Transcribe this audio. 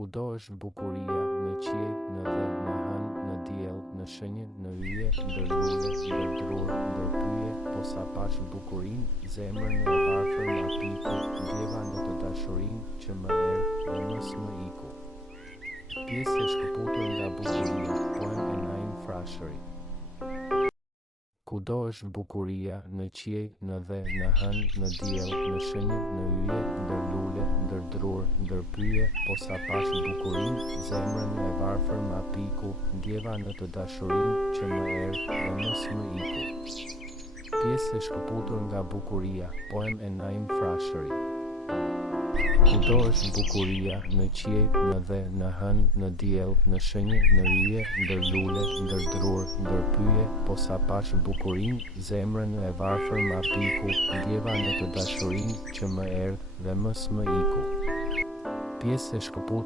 Kudo është bukuria, në qiell, në dhe, në hënë, në diell, në shenjë, në yje, ndër lule, ndër drurë, ndër pyje, po sa pash bukurinë, zemrën e varfër nga piku, ndjeva në të dashurinë që më erdhë dhe mos më iku. Pjesë e shkëputur nga bukuria, poem e Naim Frashëri. Kudo është bukuria, në qiell, në dhe, në hënë, në diell, në shenjë, në yje, ndër lule, ndër drurë, ndër pyje, po sa pash bukurinë, zemrën e varfër nga piku, ndjeva në të dashurinë që më erdhë dhe mos më iku. Pjesë e shkëputur nga bukuria, poem e Naim Frashëri. Kudo është bukuria, në qiell, në dhe, në hënë, në diell, në shenjë, në yje, ndër lule, ndër drurë, ndër pyje, po sa pash bukurinë, zemrën e varfër nga piku, ndjeva në të dashurinë që më erdhë dhe mos më iku. Pjesë e shkëputur